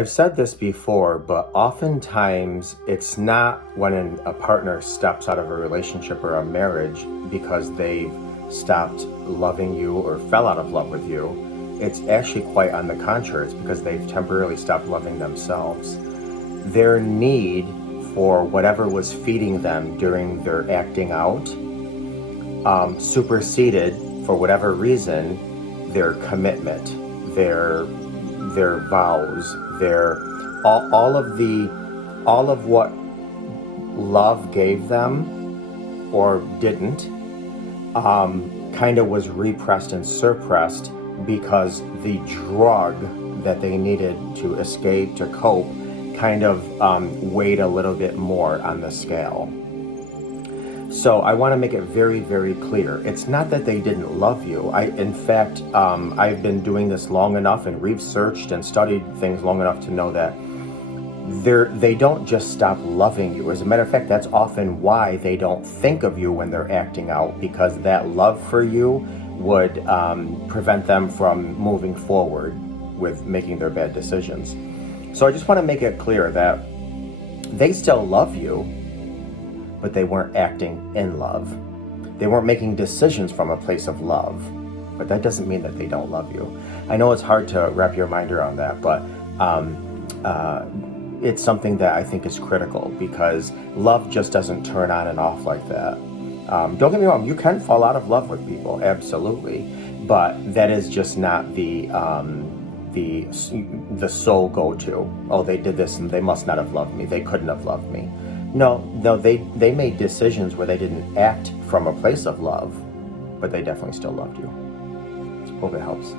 I've said this before, but oftentimes it's not when a partner steps out of a relationship or a marriage because they've stopped loving you or fell out of love with you. It's actually quite on the contrary. It's because they've temporarily stopped loving themselves. Their need for whatever was feeding them during their acting out superseded, for whatever reason, their commitment, their vows, their all of what love gave them or didn't, kind of was repressed and suppressed because the drug that they needed to escape, to cope, kind of weighed a little bit more on the scale. So I want to make it very, very clear. It's not that they didn't love you. In fact, I've been doing this long enough and researched and studied things long enough to know that they don't just stop loving you. As a matter of fact, that's often why they don't think of you when they're acting out, because that love for you would prevent them from moving forward with making their bad decisions. So I just want to make it clear that they still love you, but they weren't acting in love. They weren't making decisions from a place of love, but that doesn't mean that they don't love you. I know it's hard to wrap your mind around that, but it's something that I think is critical, because love just doesn't turn on and off like that. Don't get me wrong, you can fall out of love with people, absolutely, but that is just not the sole go-to. Oh, they did this and they must not have loved me. They couldn't have loved me. No, they made decisions where they didn't act from a place of love, but they definitely still loved you. Hope it helps.